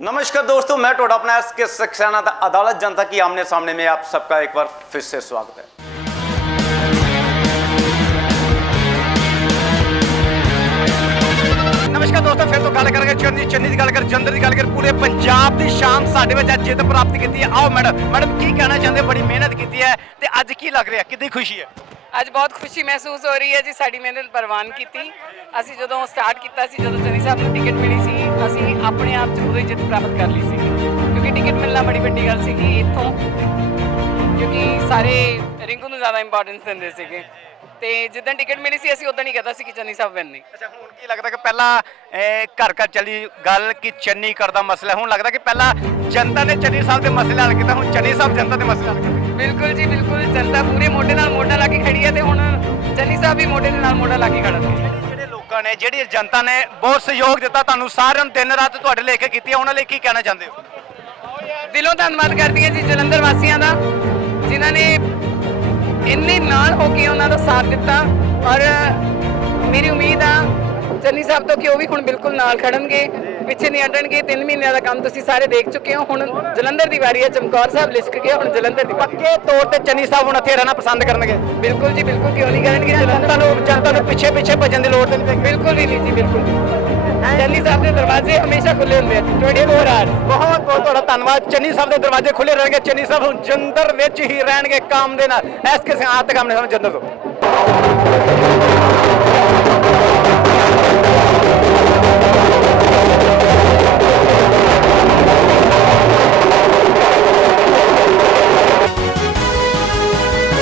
नमस्कार दोस्तों मैं टोडा अपना एस के सक्सेना था अदालत जनता की आमने सामने में आप सबका एक बार फिर से स्वागत है ਨਮਸਕਾਰ ਦੋਸਤੋ ਫਿਰ ਤੋਂ ਗੱਲ ਕਰਾਂਗੇ ਚੰਨੀ ਚੰਨੀ ਦੀ ਗੱਲ ਕਰ ਜੰਦਰ ਦੀ ਗੱਲ ਕਰ ਪੂਰੇ ਪੰਜਾਬ ਦੀ ਸ਼ਾਨ ਸਾਡੇ ਵਿੱਚ ਅੱਜ ਜਿੱਤ ਪ੍ਰਾਪਤ ਕੀਤੀ ਹੈ ਆਓ ਮੈਡਮ ਮੈਡਮ ਕੀ ਕਹਿਣਾ ਚਾਹੁੰਦੇ ਹੋ? ਬੜੀ ਮਿਹਨਤ ਕੀਤੀ ਹੈ ਤੇ ਅੱਜ ਕੀ ਲੱਗ ਰਿਹਾ ਕਿੰਨੀ ਖੁਸ਼ੀ ਹੈ ਅੱਜ ਬਹੁਤ ਖੁਸ਼ੀ ਮਹਿਸੂਸ ਹੋ ਰਹੀ ਹੈ ਜੀ ਸਾਡੀ ਮਿਹਨਤ ਪ੍ਰਵਾਨ ਕੀਤੀ। ਅਸੀਂ ਜਦੋਂ ਸਟਾਰਟ ਕੀਤਾ ਸੀ, ਜਦੋਂ ਚੰਨੀ ਸਾਹਿਬ ਨੂੰ ਟਿਕਟ ਮਿਲੀ ਸੀ, ਅਸੀਂ ਆਪਣੇ ਆਪ ਚ ਪੂਰੀ ਜਿੱਤ ਪ੍ਰਾਪਤ ਕਰ ਲਈ ਸੀ ਕਿਉਂਕਿ ਟਿਕਟ ਮਿਲਣਾ ਬੜੀ ਵੱਡੀ ਗੱਲ ਸੀਗੀ ਇੱਥੋਂ, ਕਿਉਂਕਿ ਸਾਰੇ ਰਿੰਕੂ ਨੂੰ ਜ਼ਿਆਦਾ ਇੰਪੋਰਟੈਂਸ ਦਿੰਦੇ ਸੀਗੇ। ਤੇ ਜਿੱਦਾਂ ਟਿਕਟ ਮਿਲੀ ਸੀ ਅਸੀਂ ਉਦੋਂ ਹੀ ਕਹਤਾ ਸੀ ਕਿ ਚੰਨੀ ਸਾਹਿਬ ਨਹੀਂ ਅੱਛਾ ਹੁਣ ਕੀ ਲੱਗਦਾ ਕਿ ਪਹਿਲਾਂ ਇਹ ਘਰ ਘਰ ਚੱਲੀ ਗੱਲ ਕਿ ਚੰਨੀ ਕਰਦਾ ਮਸਲਾ ਹੁਣ ਲੱਗਦਾ ਕਿ ਪਹਿਲਾਂ ਜਨਤਾ ਨੇ ਚੰਨੀ ਸਾਹਿਬ ਦੇ ਮਸਲੇ ਹੱਲ ਕੀਤਾ ਹੁਣ ਚੰਨੀ ਸਾਹਿਬ ਜਨਤਾ ਦੇ ਮਸਲੇ ਹੱਲ ਕਰਦੇ ਬਿਲਕੁਲ ਜੀ ਬਿਲਕੁਲ। ਜਨਤਾ ਪੂਰੇ ਮੋਢੇ ਨਾਲ ਮੋਢਾ ਲਾ ਕੇ ਖੜੀ ਹੈ ਤੇ ਹੁਣ ਚੰਨੀ ਸਾਹਿਬ ਵੀ ਮੋਢੇ ਨਾਲ ਮੋਢਾ ਲਾ ਕੇ ਖੜਾ ਨੇ ਜਿਹੜੇ ਲੋਕਾਂ ਨੇ ਜਿਹੜੀ ਜਨਤਾ ਨੇ ਬਹੁਤ ਸਹਿਯੋਗ ਦਿੱਤਾ ਤੁਹਾਨੂੰ ਸਾਰਿਆਂ ਨੂੰ ਦਿਨ ਰਾਤ ਤੁਹਾਡੇ ਲੈ ਕੇ ਕੀਤੀ ਹੈ ਉਹਨਾਂ ਲਈ ਕੀ ਕਹਿਣਾ ਚਾਹੁੰਦੇ ਹੋ? ਦਿਲੋਂ ਧੰਨਵਾਦ ਕਰਦੀ ਹਾਂ ਜੀ ਜਲੰਧਰ ਵਾਸੀਆਂ ਦਾ ਜਿਨ੍ਹਾਂ ਨੇ ਇੰਨੇ ਨਾਲ ਹੋ ਕੇ ਉਹਨਾਂ ਦਾ ਸਾਥ ਦਿੱਤਾ ਔਰ ਮੇਰੀ ਉਮੀਦ ਆ ਚੰਨੀ ਸਾਹਿਬ ਤੋਂ ਕਿ ਉਹ ਵੀ ਹੁਣ ਬਿਲਕੁਲ ਨਾਲ ਖੜਨਗੇ ਪਿੱਛੇ ਨਹੀਂ ਹਟਣਗੇ 3 ਮਹੀਨਿਆਂ ਦਾ ਕੰਮ ਤੁਸੀਂ ਸਾਰੇ ਦੇਖ ਚੁੱਕੇ ਹੋ। ਹੁਣ ਜਲੰਧਰ ਦੀ ਵਾਰੀ ਹੈ ਚਮਕੌਰ ਸਾਹਿਬ ਲਿਸ਼ਕ ਕੇ ਹੁਣ ਜਲੰਧਰ ਦੀ ਪੱਕੇ ਤੌਰ ਤੇ ਚੰਨੀ ਸਾਹਿਬ ਹੁਣ ਇੱਥੇ ਰਹਿਣਾ ਪਸੰਦ ਕਰਨਗੇ। ਬਿਲਕੁਲ ਜੀ ਬਿਲਕੁਲ ਕਿਉਂ ਨਹੀਂ ਕਰਨਗੇ? ਜਨਤਾ ਨੂੰ ਜਨਤਾ ਨੂੰ ਪਿੱਛੇ ਪਿੱਛੇ ਭੱਜਣ ਦੀ ਲੋੜ ਨਹੀਂ ਬਿਲਕੁਲ ਵੀ ਨਹੀਂ ਜੀ ਬਿਲਕੁਲ। ਚੰਨੀ ਸਾਹਿਬ ਦੇ ਦਰਵਾਜ਼ੇ ਹਮੇਸ਼ਾ ਖੁੱਲੇ ਹੁੰਦੇ ਆ। 24 ਆਵਰ ਬਹੁਤ ਚੰਨੀ ਸਾਹਿਬ ਦੇ ਦਰਵਾਜ਼ੇ ਖੁੱਲੇ ਰਹਿਣਗੇ। ਚੰਨੀ ਸਾਹਿਬ ਹੁਣ ਜੰਦਰ ਵਿੱਚ ਹੀ ਰਹਿਣਗੇ ਕੰਮ ਦੇ ਨਾਲ। ਐਸ ਕਿਸੇ ਆਤ ਕੰਮ ਨੇ ਸਾਨੂੰ ਜੰਦਰ ਤੋਂ।